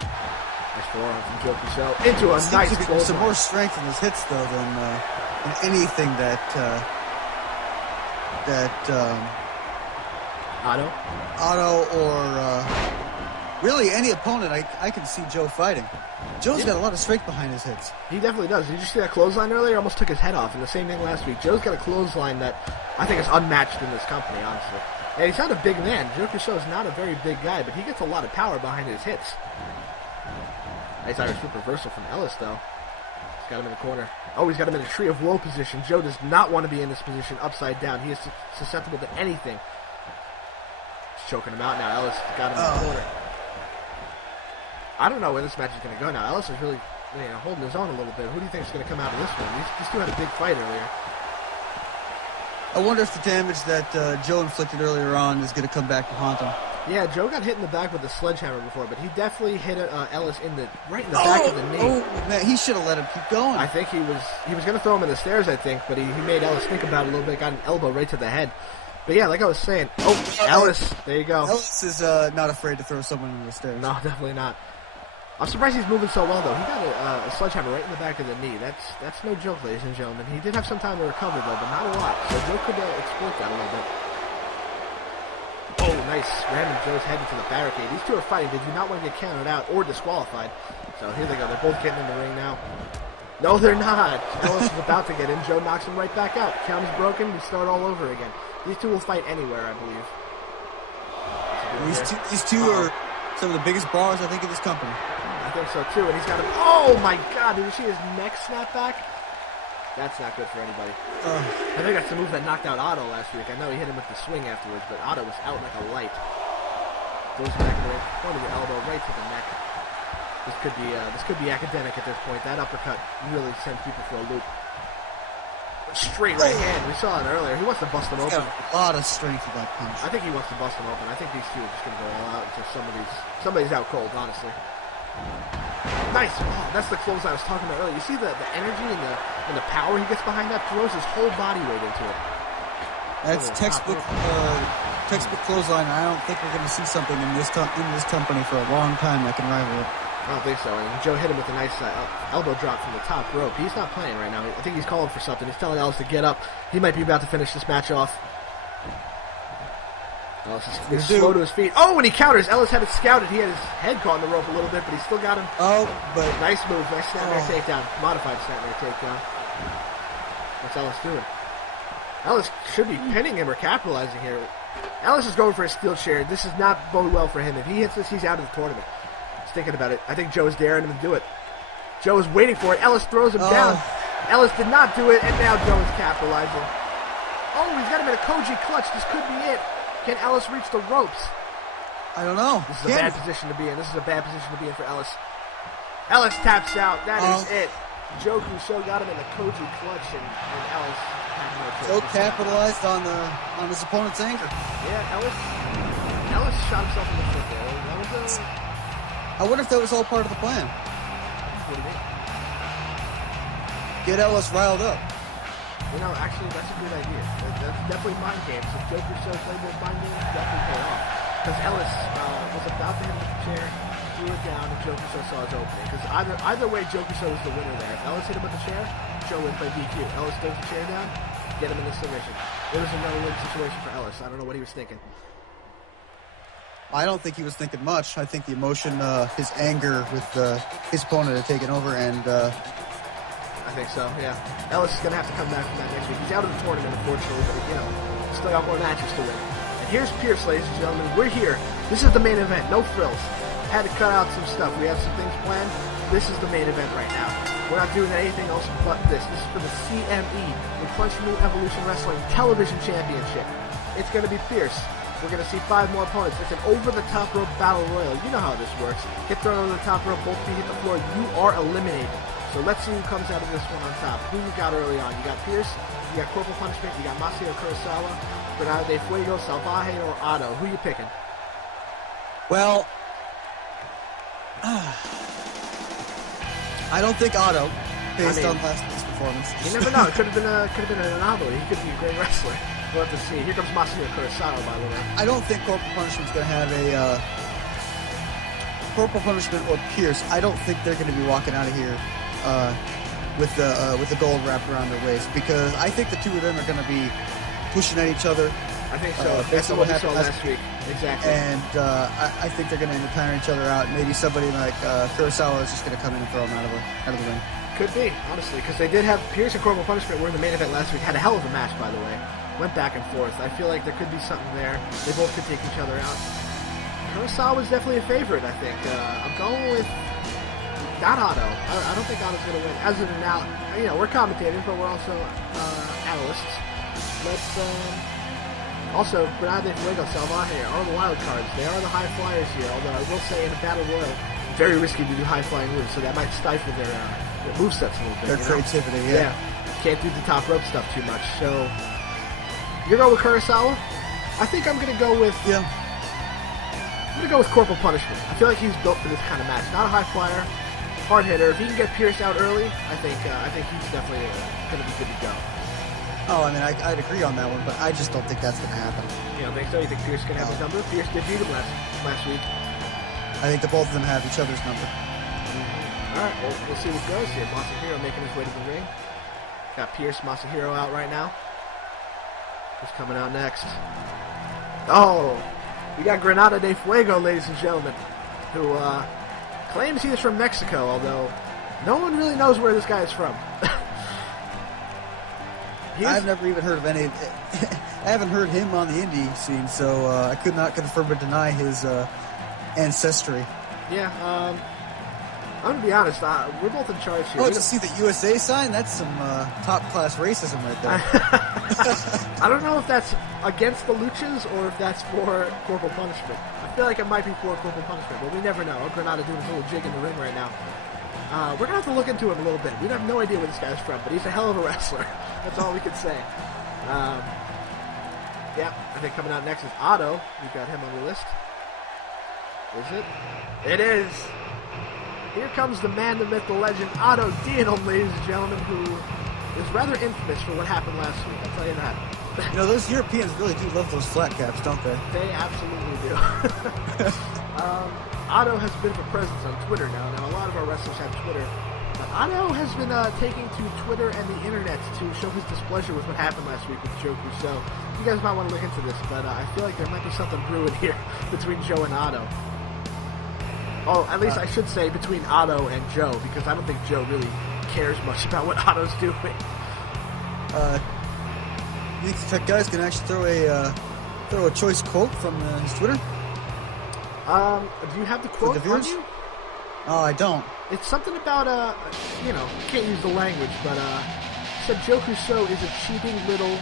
Nice forearm from Joe Crusoe. Into a nice goal. Some more strength in his hits, though, than anything that Otto or really any opponent I can see Joe fighting. Joe's got a lot of strength behind his hits. He definitely does. Did you see that clothesline earlier? Almost took his head off, and the same thing last week. Joe's got a clothesline that I think is unmatched in this company, honestly. And he's not a big man. Joe Crusoe is not a very big guy, but he gets a lot of power behind his hits. Nice Irish whip reversal from Ellis, though. He's got him in the corner. Oh, he's got him in a tree of woe position. Joe does not want to be in this position upside down. He is susceptible to anything. He's choking him out now. Ellis got him in the corner. I don't know where this match is going to go now. Ellis is really holding his own a little bit. Who do you think is going to come out of this one? These two had a big fight earlier. I wonder if the damage that Joe inflicted earlier on is going to come back to haunt him. Yeah, Joe got hit in the back with a sledgehammer before, but he definitely hit Ellis right in the back of the knee. Oh, man, he should have let him keep going. I think he was going to throw him in the stairs, I think, but he made Ellis think about it a little bit, got an elbow right to the head. But yeah, like I was saying, Ellis, there you go. Ellis is not afraid to throw someone in the stairs. No, definitely not. I'm surprised he's moving so well, though. He got a sledgehammer right in the back of the knee. That's no joke, ladies and gentlemen. He did have some time to recover, though, but not a lot. So Joe could exploit that a little bit. Oh, nice. Ramming Joe's head into the barricade. These two are fighting. They do not want to get counted out or disqualified. So here they go. They're both getting in the ring now. No, they're not. Ellis is about to get in. Joe knocks him right back out. Count is broken. We start all over again. These two will fight anywhere, I believe. These two are some of the biggest brawlers, I think, in this company. I think so, too. And he's got him. Oh, my God. Did you see his neck snap back? That's not good for anybody. I think that's the move that knocked out Otto last week. I know he hit him with the swing afterwards, but Otto was out like a light. Goes back with point of the elbow right to the neck. This could be academic at this point. That uppercut really sends people for a loop. Straight right hand. We saw it earlier. He wants to bust him open. A lot of strength with that punch. I think he wants to bust him open. I think these two are just going to go all out until somebody's out cold, honestly. Nice. Oh, that's the close I was talking about earlier. You see the energy and the power he gets behind that? Throws his whole body weight into it. That's textbook clothesline. I don't think we're going to see something in this company for a long time that can rival it. I don't think so. And Joe hit him with a nice elbow drop from the top rope. He's not playing right now. I think he's calling for something. He's telling Ellis to get up. He might be about to finish this match off. Ellis is slow to his feet. Oh, and he counters. Ellis had it scouted. He had his head caught in the rope a little bit, but he still got him. Oh, but nice move. Nice snapmare takedown. Modified snapmare takedown. What's Ellis doing? Ellis should be pinning him or capitalizing here. Ellis is going for a steel chair. This is not bode well for him. If he hits this, he's out of the tournament. He's thinking about it. I think Joe is daring him to do it. Joe is waiting for it. Ellis throws him down. Ellis did not do it, and now Joe is capitalizing. Oh, he's got him in a Koji clutch. This could be it. Can Ellis reach the ropes? I don't know. This is a bad position to be in. This is a bad position to be in for Ellis. Ellis taps out. That is it. Joe Crusoe got him in the Koji clutch, and Ellis had no choice. Joe capitalized on his opponent's anger. Yeah, Ellis shot himself in the foot there. That was I wonder if that was all part of the plan. What do you mean? Get Ellis riled up. Actually, that's a good idea. That's definitely mind games. If Joe Crusoe played those mind games, definitely paid off. Because Ellis was about to hit him with the chair, threw it down, and Joe Crusoe saw his opening. Because either way, Joe Crusoe was the winner there. If Ellis hit him with the chair, Joe wins by DQ. Ellis throws the chair down, get him in the submission. It was a no-win situation for Ellis. I don't know what he was thinking. I don't think he was thinking much. I think the emotion, his anger with his opponent had taken over, and I think so, yeah. Ellis is going to have to come back from that next week. He's out of the tournament, unfortunately, but, still got more matches to win. And here's Pierce, ladies and gentlemen. We're here. This is the main event. No frills. Had to cut out some stuff. We have some things planned. This is the main event right now. We're not doing anything else but this. This is for the CME, the Crunchyroll Evolution Wrestling Television Championship. It's going to be fierce. We're going to see 5 more opponents. It's an over-the-top rope battle royal. You know how this works. Get thrown over the top rope, both feet hit the floor. You are eliminated. So let's see who comes out of this one on top. Who you got early on? You got Pierce, you got Corporal Punishment, you got Masahiro Kurosawa, Granada de Fuego, Salvaje, or Otto. Who you picking? well, I don't think Otto, based on last week's performance. You never know. It could have been an anomaly. He could be a great wrestler. We'll have to see. Here comes Masahiro Kurosawa, by the way. I don't think Corporal Punishment's going to have a Corporal Punishment or Pierce. I don't think they're going to be walking out of here with the gold wrapped around their waist, because I think the two of them are going to be pushing at each other. I think so. Based on what what we saw happened last week. Exactly. And I think they're going to end up tiring each other out. Maybe somebody like Kurosawa is just going to come in and throw him out of the ring. Could be, honestly, because they did have Pierce and Corporal Punishment were in the main event last week. Had a hell of a match, by the way. Went back and forth. I feel like there could be something there. They both could take each other out. Kurosawa was definitely a favorite, I think. I'm going with not Otto. I don't think Otto's going to win. As an we're commentators, but we're also analysts. Let's also, Granada de Fuego, Salvaje are the wild cards. They are the high flyers here, although I will say in a battle royal, very risky to do high flying moves, so that might stifle their movesets a little bit. Their creativity, yeah. Can't do the top rope stuff too much. So, you're going with Kurosawa? I think I'm going to go with... Yeah. I'm going to go with Corporal Punishment. I feel like he's built for this kind of match. Not a high flyer, hard hitter. If he can get Pierce out early, I think he's definitely going to be good to go. Oh, I mean, I'd agree on that one, but I just don't think that's going to happen. You don't think so? You think Pierce can have his number? Pierce did beat him last week. I think the both of them have each other's number. All right, well, we'll see what goes here. Masahiro making his way to the ring. Got Pierce, Masahiro out right now. Who's coming out next? Oh, we got Granada de Fuego, ladies and gentlemen, who claims he is from Mexico, although no one really knows where this guy is from. I've never even heard of any. I haven't heard him on the indie scene, so I could not confirm or deny his ancestry. Yeah, I'm gonna be honest. We're both in charge here. Oh, to see the USA sign? That's some top-class racism right there. I don't know if that's against the Luchas or if that's for Corporal Punishment. I feel like it might be for Corporal Punishment, but we never know. Granada doing his little jig in the ring right now. We're going to have to look into him a little bit. We have no idea where this guy's from, but he's a hell of a wrestler. That's all we can say. Yeah, I think coming out next is Otto. We've got him on the list. Is it? It is! Here comes the man, the myth, the legend, Otto Diehl, ladies and gentlemen, who is rather infamous for what happened last week. I'll tell you that. You know, those Europeans really do love those flat caps, don't they? They absolutely do. Otto has a bit of a presence on Twitter now. Now, a lot of our wrestlers have Twitter. But Otto has been taking to Twitter and the internet to show his displeasure with what happened last week with Joe Crusoe. You guys might want to look into this, but I feel like there might be something brewing here between Joe and Otto. Oh, at least I should say between Otto and Joe, because I don't think Joe really cares much about what Otto's doing. You think the guys can actually throw a choice quote from his Twitter? Do you have the quote on you? Oh, I don't. It's something about, can't use the language, but, said Joe Crusoe is a cheating little,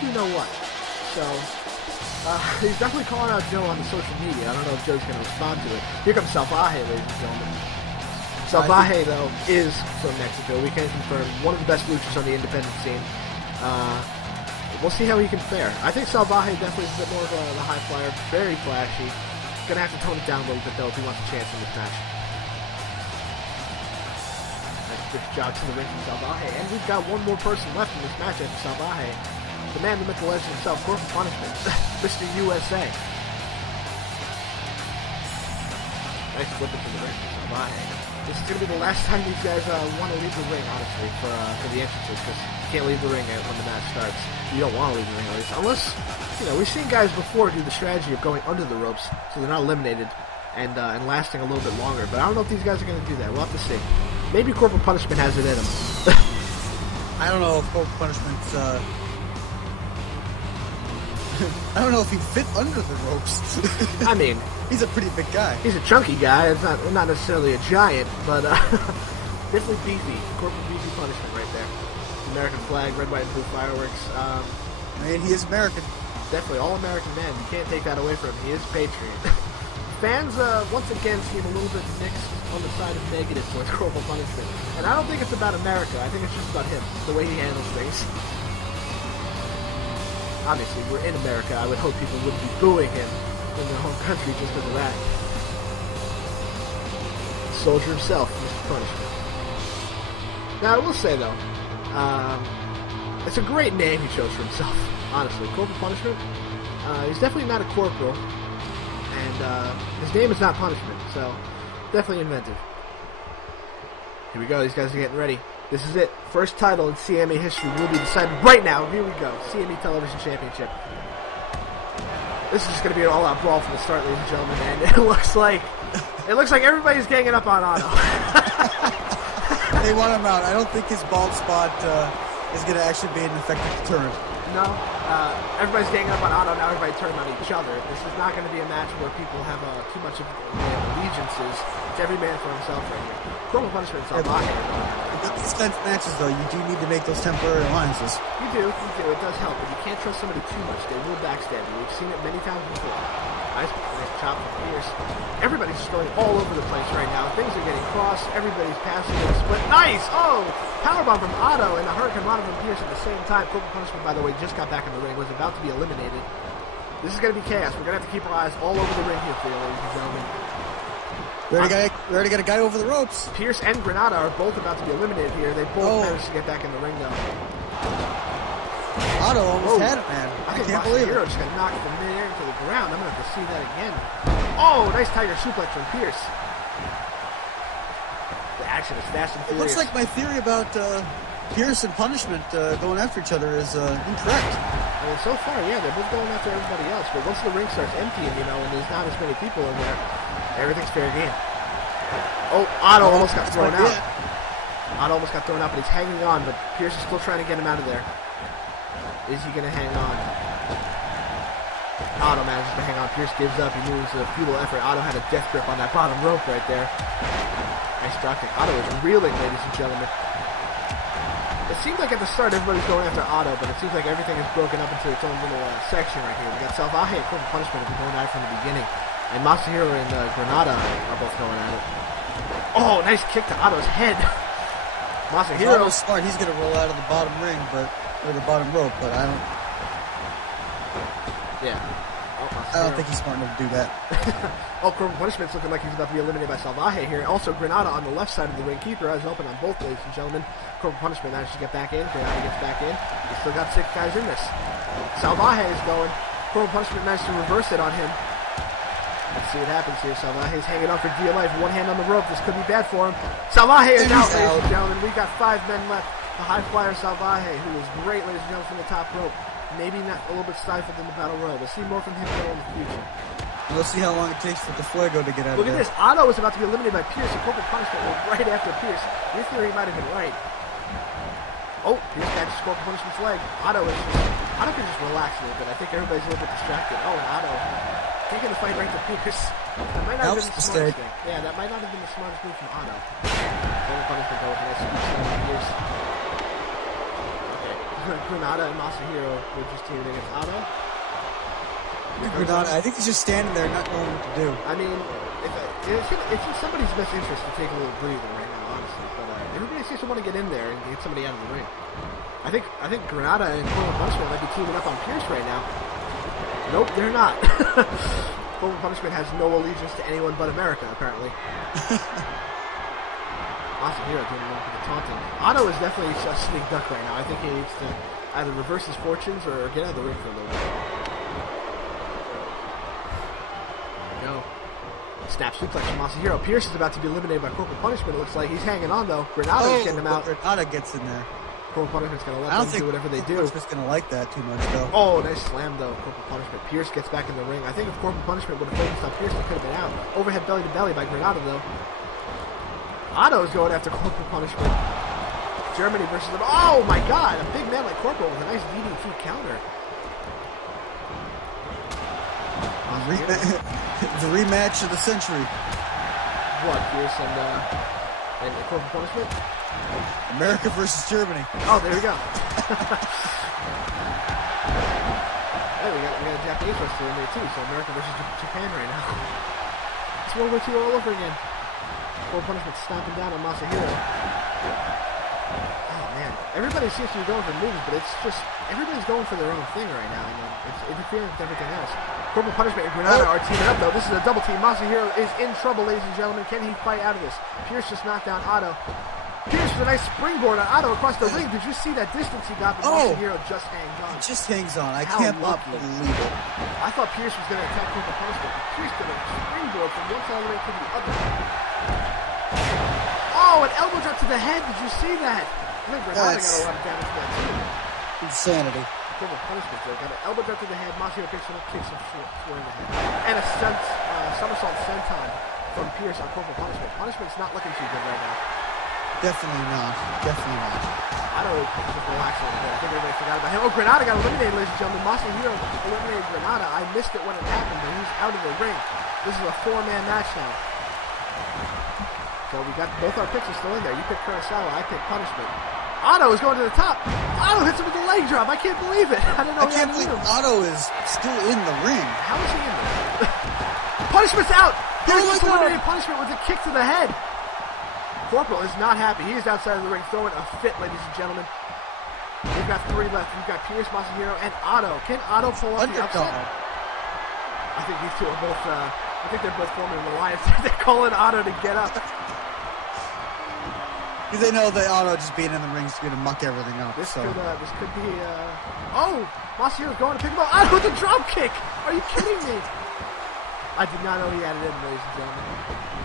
you know what. So, he's definitely calling out Joe on the social media. I don't know if Joe's going to respond to it. Here comes Salvaje, ladies and gentlemen. Salvaje, though, is from Mexico. We can confirm one of the best luchas on the independent scene. We'll see how he can fare. I think Salvaje definitely is a bit more of the high flyer, very flashy. Gonna have to tone it down a little bit though if he wants a chance in this match. Nice quick jog to the ring from Salvaje, and we've got one more person left in this match after Salvaje. The man, the myth, the legend himself, Corporal Punishment, Mr. USA. Nice flip into the ring. Salvaje. This is going to be the last time these guys want to leave the ring, honestly, for the entrances, because you can't leave the ring when the match starts. You don't want to leave the ring, at least. Unless, we've seen guys before do the strategy of going under the ropes, so they're not eliminated, and lasting a little bit longer. But I don't know if these guys are going to do that. We'll have to see. Maybe Corporal Punishment has it in him. I don't know if Corporal Punishment's, I don't know if he'd fit under the ropes. I mean, he's a pretty big guy. He's a chunky guy. It's not necessarily a giant, but definitely beefy. Corporal Beefy Punishment right there. American flag, red, white, and blue fireworks. He is American. Definitely all-American man. You can't take that away from him. He is a patriot. Fans, once again, seem a little bit mixed on the side of negative towards Corporal Punishment. And I don't think it's about America. I think it's just about him, the way he handles things. Obviously, we're in America. I would hope people wouldn't be booing him in their home country just because of that. Soldier himself, Mr. Punishment. Now, I will say, though, it's a great name he chose for himself, honestly. Corporal Punishment. He's definitely not a corporal, and his name is not Punishment, so definitely inventive. Here we go. These guys are getting ready. This is it. First title in CME history will be decided right now. Here we go. CME Television Championship. This is just going to be an all-out brawl from the start, ladies and gentlemen, and it looks like everybody's ganging up on Otto. They want him out. I don't think his bald spot is going to actually be an effective deterrent. No. Everybody's ganging up on Otto. Now everybody turned on each other. This is not going to be a match where people have too much of allegiances. It's every man for himself right here. Corporal Punishment is Salvaje. In these kinds of matches, though, you do need to make those temporary alliances. You do. It does help, but you can't trust somebody too much. They will backstab you. We've seen it many times before. Nice chop from Pierce. Everybody's just going all over the place right now. Things are getting crossed. Everybody's passing it. Split. Nice! Oh! Powerbomb from Otto and a Hurricane Rana from Pierce at the same time. Corporal Punishment, by the way, just got back in the ring. Was about to be eliminated. This is going to be chaos. We're going to have to keep our eyes all over the ring here for you, ladies and gentlemen. We already got a guy over the ropes. Pierce and Granada are both about to be eliminated here. They both managed to get back in the ring, though. Otto almost had it, man. I can't believe it. Hero just got knocked from midair into the ground. I'm going to have to see that again. Oh, nice Tiger suplex from Pierce. The action is fast and furious. It looks like my theory about Pierce and Punishment going after each other is incorrect. I mean, so far, yeah, they're both going after everybody else. But once the ring starts emptying, and there's not as many people in there, everything's fair game. Oh, Otto almost got thrown out. Otto almost got thrown out, but he's hanging on. But Pierce is still trying to get him out of there. Is he going to hang on? Otto manages to hang on. Pierce gives up. He moves a futile effort. Otto had a death grip on that bottom rope right there. Nice drop kick. Otto is reeling, ladies and gentlemen. It seems like at the start everybody's going after Otto, but it seems like everything is broken up into its own little section right here. We got Salvaje and Corporal Punishment have been going at it from the beginning. And Masahiro and Granada are both going at it. Oh, nice kick to Otto's head. Masahiro. Otto's smart. He's going to roll out of the bottom ring, or the bottom rope, but I don't. Yeah. I don't think he's smart enough to do that. Oh, Corporal Punishment's looking like he's about to be eliminated by Salvaje here. Also, Granada on the left side of the ring. Keep your eyes open on both, ladies and gentlemen. Corporal Punishment managed to get back in. Granada gets back in. He's still got 6 guys in this. Salvaje is going. Corporal Punishment managed to reverse it on him. Let's see what happens here. Salvaje's hanging on for dear life. One hand on the rope. This could be bad for him. Salvaje is out, ladies and gentlemen. We got 5 men left. The high flyer Salvaje, who is great, ladies and gentlemen, from the top rope. Maybe not a little bit stifled in the battle royal. We'll see more from him in the future. We'll see how long it takes for the Fuego to get out Look of at there. this. Otto is about to be eliminated by Pierce, and Corporal Punishment was right after Pierce. Your theory might have been right. Oh, Pierce catches Corporal Punishment's leg. Otto can just relax a little bit. I think everybody's a little bit distracted. Oh, and Otto taking the fight right to Pierce. That might not have been the smartest thing. Yeah, that might not have been the smartest move from Otto. Corporal Punishment goes with a nice scoop slam to Pierce. Granada and Masahiro were just teaming against Otto. Granada, I think he's just standing there not knowing what to do. I mean, it's in somebody's best interest to take a little breather right now, honestly. But everybody seems to want to get in there and get somebody out of the ring. I think Granada and Corporal Punishment might be teaming up on Pierce right now. Nope, they're not. Corporal Punishment has no allegiance to anyone but America, apparently. Masahiro doing a little bit of taunting. Otto is definitely a sneak duck right now. I think he needs to either reverse his fortunes or get out of the ring for a little bit. There we go. Snap suplex from Masahiro. Pierce is about to be eliminated by Corporal Punishment. It looks like he's hanging on though. Granada's getting him out. Granada gets in there. Corporal Punishment's going to let I don't them think do whatever they do. Punishment's going to like that too much though. Oh, nice slam though, Corporal Punishment. Pierce gets back in the ring. I think if Corporal Punishment would have focused on Pierce, he could have been out. Overhead belly to belly by Granada though. Otto's going after Corporal Punishment. Germany versus them. Oh my God! A big man like Corporal with a nice DDT counter. The rematch of the century. What, Pierce and Corporal Punishment? America versus Germany. Oh, there we go. Hey, we got a Japanese wrestler in there too, so America versus Japan right now. It's World War II all over again. Corporal Punishment stomping down on Masahiro. Oh man, everybody seems to be going for moves, but it's just everybody's going for their own thing right now. You know, it's interfering with everything else. Corporal Punishment and Granada are teaming up though. This is a double team. Masahiro is in trouble, ladies and gentlemen. Can he fight out of this? Pierce just knocked down Otto. Pierce with a nice springboard on Otto across the ring. Did you see that distance he got? But Masahiro just hangs on. Just hangs on. I How can't lucky. believe it. I thought Pierce was going to attack Corporal Punishment, but Pierce did a springboard from one side of the ring to the other. Oh, an elbow drop to the head. Did you see that? I think Granada got a lot of damage to that too. Insanity. Corporal Punishment there. Got an elbow drop to the head. Masahiro picks him up, kicks him square in the head. And a somersault senton from Pierce on Corporal Punishment. Punishment's not looking too good right now. Definitely not. Definitely not. I don't just relax over there. I think everybody forgot about him. Oh, Granada got eliminated, ladies and gentlemen. Masahiro eliminated Granada. I missed it when it happened, but he's out of the ring. This is a 4-man match now. So we got both our picks are still in there. You pick Kurosawa, I pick Punishment. Otto is going to the top. Otto hits him with the leg drop. I can't believe it. I didn't know I can't believe Otto is still in the ring. How is he in this? Punishment's out. Here's Oh my just God. eliminated Punishment with a kick to the head. Corporal is not happy. He is outside of the ring throwing a fit, ladies and gentlemen. We've got 3 left. We've got Pierce, Masahiro, and Otto. Can Otto pull off the upset? I think these two are both, I think they're both forming an alliance. They're calling Otto to get up. Because they know that Otto just being in the ring is going to muck everything up. This so. could be, oh! Masahiro's going to pick him up. Otto with a drop kick! Are you kidding me? I did not know he had it in, ladies and gentlemen.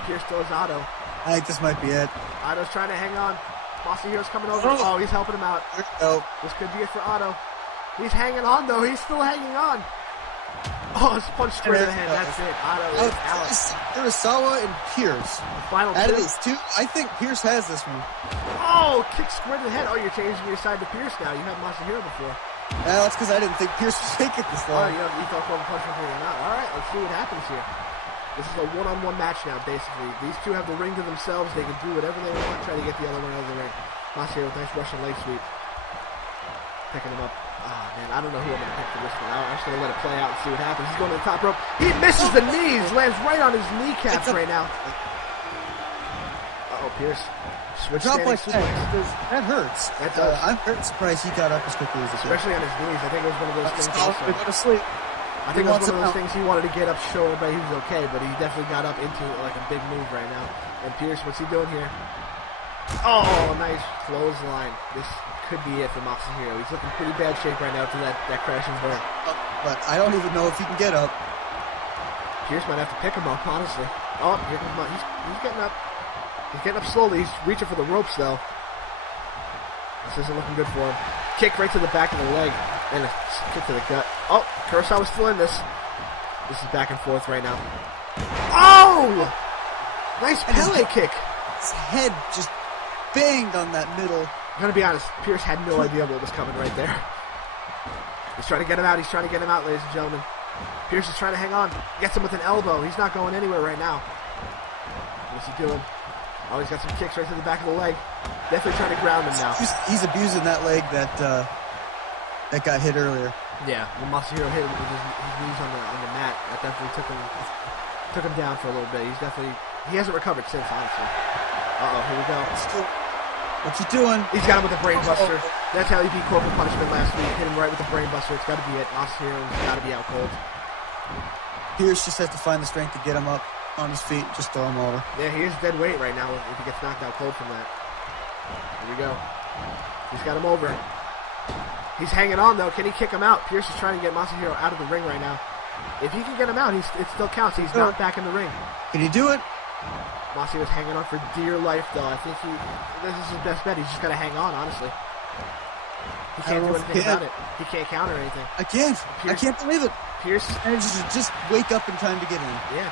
Pierce still has Otto. I think this might be it. Otto's trying to hang on. Masahiro's coming over. Oh, he's helping him out. There we go. This could be it for Otto. He's hanging on, though. He's still hanging on. Oh, it's punched straight in the head. That's it. Otto is out. Kurosawa and Pierce. The final Out of two. these two, I think Pierce has this one. Oh, kick square to the head. Oh, you're changing your side to Pierce now. You had Masahiro before. Well, that's because I didn't think Pierce would take it this Oh, long. you thought Corporal Punishment or not. All right, let's see what happens here. This is a one-on-one match now, basically. These two have the ring to themselves. They can do whatever they want, try to get the other one out of the ring. Masahiro, nice Russian leg sweep. Picking him up. Oh, man, I don't know who I'm going to pick for this one. I'm just going to let it play out and see what happens. He's going to the top rope. He misses the knees, lands right on his kneecaps right now. Uh-oh, Pierce. Switch Drop standing like that, suplex. that hurts. That does. I'm very surprised he got up as quickly as he did. Especially on his knees. I think it was one of those things also. Go to sleep. I think it was one of those He things he wanted to get up, show everybody he was okay, but he definitely got up into like a big move right now. And Pierce, what's he doing here? Oh, nice clothesline. This could be it for Masahiro. He's looking pretty bad shape right now after that crash and burn. But I don't even know if he can get up. Pierce might have to pick him up, honestly. Oh, here comes he's getting up. He's getting up slowly. He's reaching for the ropes, though. This isn't looking good for him. Kick right to the back of the leg. And a kick to the gut. Oh, Kurosawa's still in this. This is back and forth right now. Oh! Nice Pele kick. His head just banged on that middle. I'm going to be honest. Pierce had no idea what was coming right there. He's trying to get him out. He's trying to get him out, ladies and gentlemen. Pierce is trying to hang on. Gets him with an elbow. He's not going anywhere right now. What's he doing? Oh, he's got some kicks right to the back of the leg. Definitely trying to ground him now. He's abusing that leg that got hit earlier. Yeah, when Masahiro hit him with his knees on the mat, that definitely took him down for a little bit. He hasn't recovered since, honestly. Uh-oh, here we go. What's he doing? He's got him with a brain buster. That's how he beat Corporal Punishment last week. Hit him right with the brain buster. It's got to be it. Masahiro's got to be out cold. Pierce just has to find the strength to get him up on his feet, just throw him over. Yeah, he is dead weight right now if he gets knocked out cold from that. Here we go. He's got him over. He's hanging on, though. Can he kick him out? Pierce is trying to get Masahiro out of the ring right now. If he can get him out, it still counts. He's not back in the ring. Can he do it? Mossy was hanging on for dear life, though. I think this is his best bet. He's just got to hang on, honestly. He can't do anything about it. He can't counter anything. I can't. I can't believe it. Pierce manages to just wake up in time to get in. Yeah.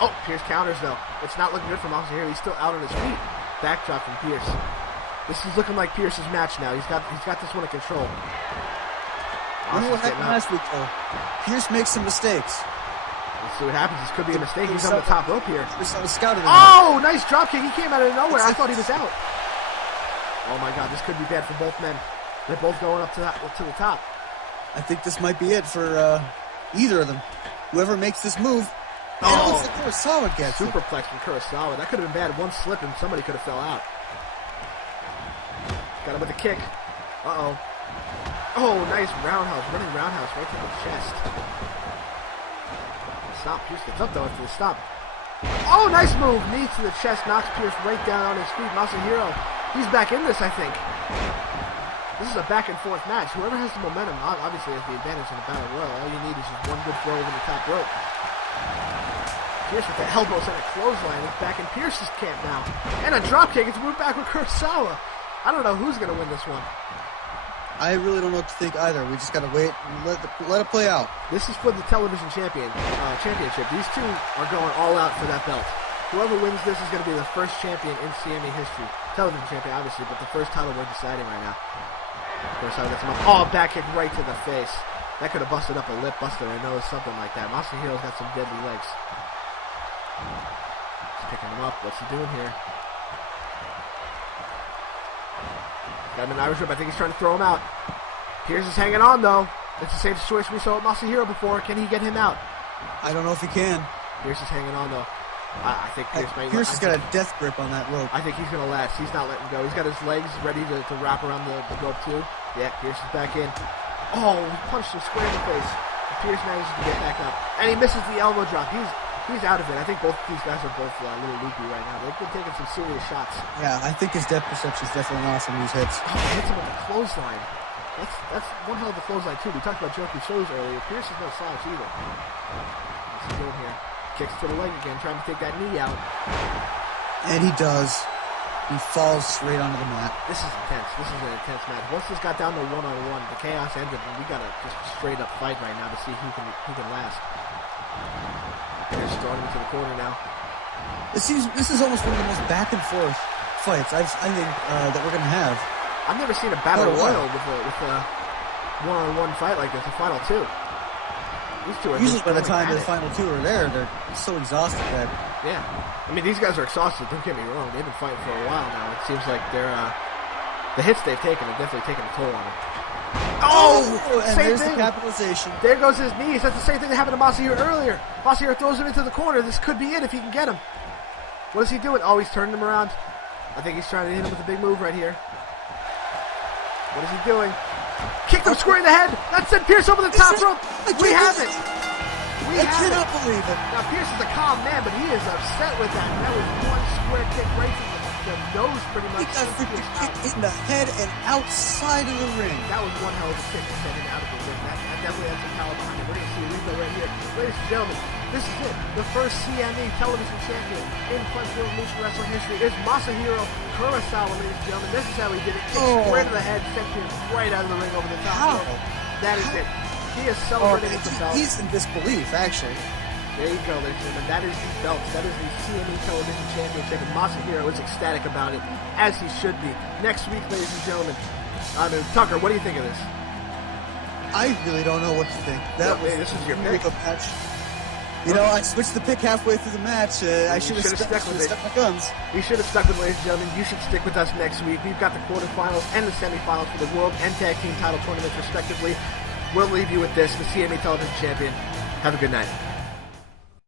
Oh, Pierce counters, though. It's not looking good for Mossy here. He's still out on his feet. Backdrop from Pierce. This is looking like Pierce's match now. He's got this one in control. You know what happened last week, though? Pierce makes some mistakes. Let's see what happens. This could be a mistake. He's on the top rope here. Oh, nice dropkick. He came out of nowhere. I thought he was out. Oh, my God. This could be bad for both men. They're both going up to the top. I think this might be it for either of them. Whoever makes this move. And it looks like Kurosawa gets Superplex from Kurosawa. That could have been bad. One slip and somebody could have fell out. Got him with a kick. Uh-oh. Oh, nice roundhouse. Running roundhouse right to the chest. Stop. Pierce gets up, though, after the stop. Oh, nice move. Knee to the chest. Knocks Pierce right down on his feet. Masahiro, he's back in this, I think. This is a back-and-forth match. Whoever has the momentum, obviously, has the advantage in the Battle Royal. All you need is just one good throw over the top rope. Pierce with the elbows and a clothesline. It's back in Pierce's camp now. And a dropkick. It's moved back with Kurosawa. I don't know who's going to win this one. I really don't know what to think either. We just got to wait and let it play out. This is for the television championship. These two are going all out for that belt. Whoever wins this is going to be the first champion in CME history. Television champion, obviously, but the first title we're deciding right now. Kurosawa gets him up. Oh, back kick right to the face. That could have busted up a lip buster, I know, something like that. Masahiro's got some deadly legs. He's picking him up. What's he doing here? Got him in Irish whip. I think he's trying to throw him out. Pierce is hanging on, though. It's the same situation we saw with Masahiro before. Can he get him out? I don't know if he can. Pierce is hanging on, though. I think Pierce has got a death grip on that rope. I think he's going to last. He's not letting go. He's got his legs ready to wrap around the rope, too. Yeah, Pierce is back in. Oh, he punched him square in the face. Pierce manages to get back up. And he misses the elbow drop. He's out of it. I think both these guys are both a little loopy right now. They've been taking some serious shots. Yeah, I think his depth perception is definitely off on these hits. Oh, he hits him with a clothesline. That's one hell of a clothesline, too. We talked about Joku shows earlier. Pierce is no slouch either. What's he doing here? Kicks to the leg again, trying to take that knee out. And he does. He falls straight onto the mat. This is intense. This is an intense match. Once this got down to one-on-one, the chaos ended, and we got to just straight up fight right now to see who can last. They're just throwing him into the corner now. This is almost one of the most back and forth fights I think that we're gonna have. I've never seen a battle royal with a one-on-one fight like this. A final two. These two are usually by the time the final two are there, they're so exhausted that. Yeah, I mean these guys are exhausted. Don't get me wrong; they've been fighting for a while now. It seems like they're the hits they've taken have definitely taken a toll on them. Oh, and same there's thing. The capitalization. There goes his knees. That's the same thing that happened to Masahiro earlier. Masahiro throws him into the corner. This could be it if he can get him. What is he doing? Oh, he's turning him around. I think he's trying to hit him with a big move right here. What is he doing? Kicked him square in the head. That sent Pierce over the top rope. We have it. I cannot believe it. Now, Pierce is a calm man, but he is upset with that. That was one square kick right to the nose, pretty much. He got a freaking kick in the head and outside of the ring. That was one hell of a kick to send him out of the ring. That definitely had some power behind it. We're going to see a replay right here. Ladies and gentlemen, this is it. The first CME television champion in Punch Revolution Wrestling history is Masahiro Kurosawa, ladies and gentlemen. This is how he did it. Kick square to the head, sent him right out of the ring over the top rope. That is it. He is celebrating with the belt. He's in disbelief, actually. There you go, ladies and gentlemen. That is the belt. That is the CME Television Championship. And Masahiro is ecstatic about it, as he should be. Next week, ladies and gentlemen, Tucker, what do you think of this? I really don't know what to think. This is your pick. Match. You know, I switched the pick halfway through the match. I should have stuck with my guns. You should have stuck with it, ladies and gentlemen. You should stick with us next week. We've got the quarterfinals and the semifinals for the World and Tag Team title tournaments, respectively. We'll leave you with this, the CME Television Champion. Have a good night.